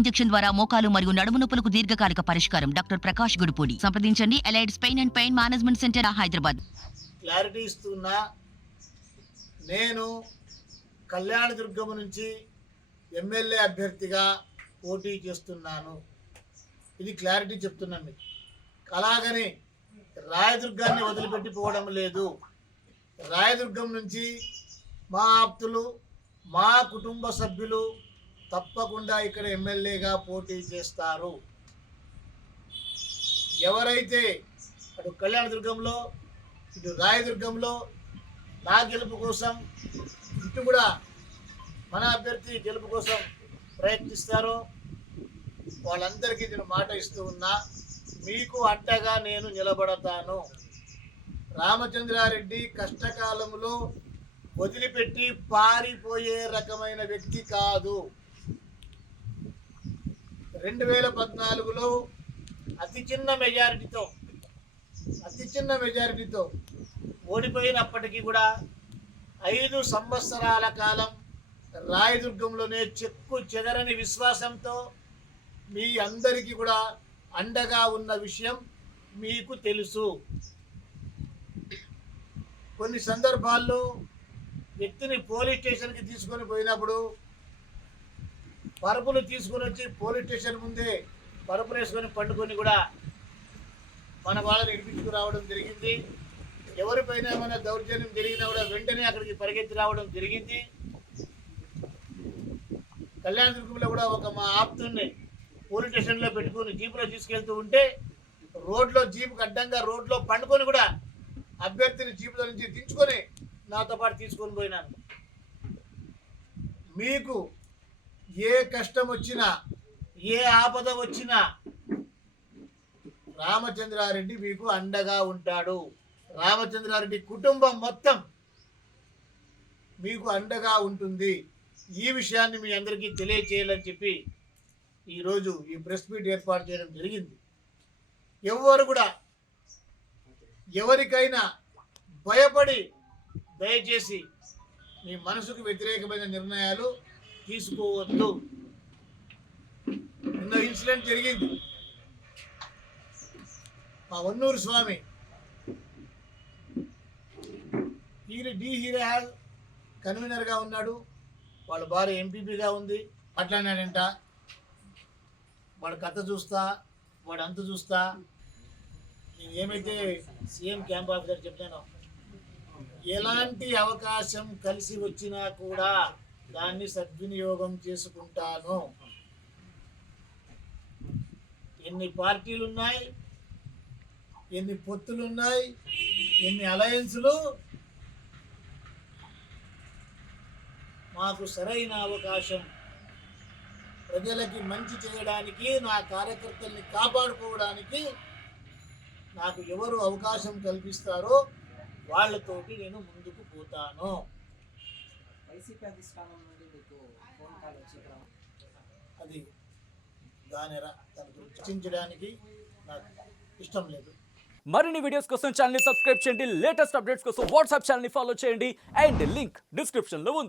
Injection ద్వారా మోకాలు మరియు నడుము నొప్పులకు దీర్ఘకాలిక పరిష్కారం. డాక్టర్ ప్రకాష్ గుడిపూడి. సంప్రదించండి. Allied Spain and pain management centre, Hyderabad. Clarity ఇస్తున్నా. నేను కళ్యాణదుర్గం నుంచి ఎమ్మెల్యే అభ్యర్థిగా పోటీ చేస్తున్నాను. ఇది క్లారిటీ చెప్తున్నాను మీకు. అలాగని రాయదుర్గాన్ని వదిలిపెట్టిపోవడం లేదు. రాయదుర్గం నుంచి మా ఆప్తులు, మా కుటుంబ సభ్యులు తప్పకుండా ఇక్కడ ఎమ్మెల్యేగా పోటీ చేస్తారు. ఎవరైతే అటు కళ్యాణదుర్గంలో ఇటు రాయదుర్గంలో నా గెలుపు కోసం, ఇటు కూడా మన అభ్యర్థి గెలుపు కోసం ప్రయత్నిస్తారో వాళ్ళందరికీ నేను మాట ఇస్తూ ఉన్నా. మీకు అండగా నేను నిలబడతాను. రామచంద్రారెడ్డి కష్టకాలంలో వదిలిపెట్టి పారిపోయే రకమైన వ్యక్తి కాదు. 2014లో అతి చిన్న మెజారిటీతో ఓడిపోయినప్పటికీ కూడా 5 సంవత్సరాల కాలం రాయదుర్గంలోనే చెక్కు చెదరని విశ్వాసంతో మీ అందరికీ కూడా అండగా ఉన్న విషయం మీకు తెలుసు. కొన్ని సందర్భాల్లో వ్యక్తిని పోలీస్ స్టేషన్కి తీసుకొని పోయినప్పుడు పరుపులు తీసుకొని వచ్చి పోలీస్ స్టేషన్ ముందే పరుపులు వేసుకొని పండుకొని కూడా మన వాళ్ళని ఇడిపించుకు రావడం జరిగింది. ఎవరిపైన ఏమైనా దౌర్జన్యం జరిగినా కూడా వెంటనే అక్కడికి పరిగెత్తి రావడం జరిగింది. కళ్యాణదుర్గంలో కూడా ఒక మా ఆప్తుల్ని పోలీస్ స్టేషన్లో పెట్టుకొని జీపులో తీసుకెళ్తూ ఉంటే జీపుకి అడ్డంగా రోడ్లో పండుకొని కూడా అభ్యర్థిని జీపులో నుంచి దించుకొని నాతో పాటు తీసుకొని పోయినాను. మీకు ఏ కష్టం వచ్చినా, ఏ ఆపద వచ్చినా రామచంద్రారెడ్డి మీకు అండగా ఉంటాడు. రామచంద్రారెడ్డి కుటుంబం మొత్తం మీకు అండగా ఉంటుంది. ఈ విషయాన్ని మీ అందరికీ తెలియచేయాలని చెప్పి ఈరోజు ఈ ప్రెస్ మీట్ ఏర్పాటు చేయడం జరిగింది. ఎవరు కూడా ఎవరికైనా భయపడి దయచేసి మీ మనసుకు వ్యతిరేకమైన నిర్ణయాలు తీసుకోవద్దు. నిన్న ఇన్సిడెంట్ జరిగింది. మా వన్నూరు స్వామి డి హీరో కన్వీనర్గా ఉన్నాడు. వాళ్ళ భార్య ఎంపీపీగా ఉంది. మాట్లాడినాడంట, వాడు కథ చూస్తా, వాడు అంత చూస్తా. నేను ఏమైతే సీఎం క్యాంప్ ఆఫీసర్ చెప్తానో, ఎలాంటి అవకాశం కలిసి వచ్చినా కూడా దాన్ని సద్వినియోగం చేసుకుంటాను. ఎన్ని పార్టీలు ఉన్నాయి, ఎన్ని పొత్తులు ఉన్నాయి, ఎన్ని అలయన్సులు, మాకు సరైన అవకాశం ప్రజలకి మంచి చేయడానికి, నా కార్యకర్తల్ని కాపాడుకోవడానికి నాకు ఎవరు అవకాశం కల్పిస్తారో వాళ్ళతోటి నేను ముందుకు పోతాను. అది దాని చర్చించడానికి నాకు ఇష్టం లేదు. మరిన్ని వీడియోస్ కోసం ఛానల్ ని సబ్స్క్రైబ్ చేయండి. లేటెస్ట్ అప్డేట్స్ కోసం వాట్సాప్ ఛానల్ ని ఫాలో చేయండి. అండ్ లింక్ డిస్క్రిప్షన్ లో ఉంది.